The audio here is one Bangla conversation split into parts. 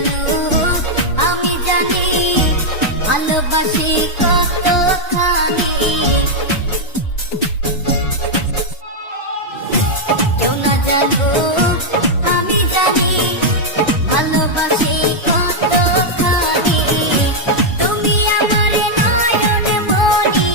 জানো আমি জানি ভালোবাসি কতখানি কেউ না জানো আমি জানি ভালোবাসি কতখানি তুমি আমার নয়ন মনি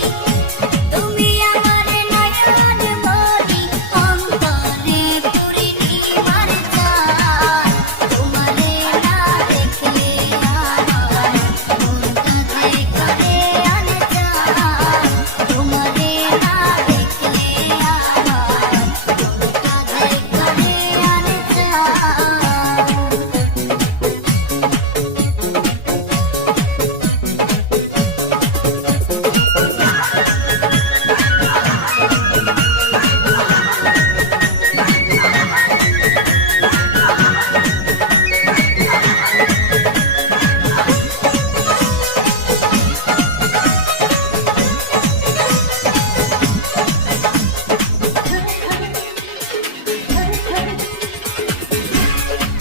তুমি আমার নয়ন মনি অন্তরে পূর্ণিমার চাঁদ তোমারে না দেখলে আমার মনটা যে করে আনচান তোমারে না দেখলে আমার মনটা যে করে আনচান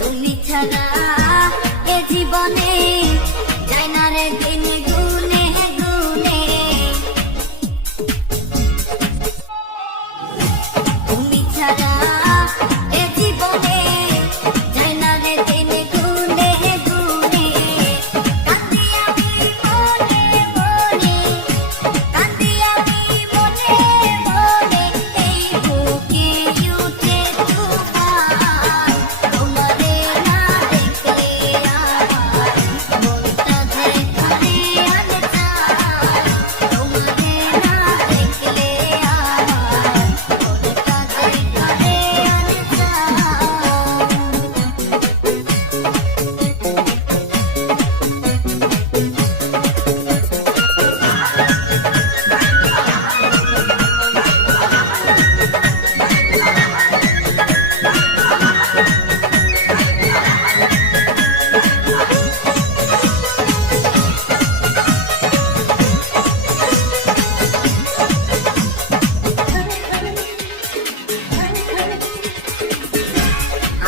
তুমি ছাড়া এ জীবনে যায় না রে দিন গুনে গুনে তুমি ছাড়া এ জীবনে যায় না রে দিন গুনে গুনে কাঁদি আমি মনে মনে কাঁদি আমি মনে মনে এই বুকে উঠে তুফান তোমারে না দেখলে আমার মনটা যে করে আনচান তোমারে না দেখলে আমার মনটা যে করে আনচান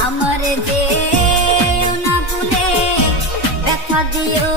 আমার যে না ভুলে ব্যথা দিও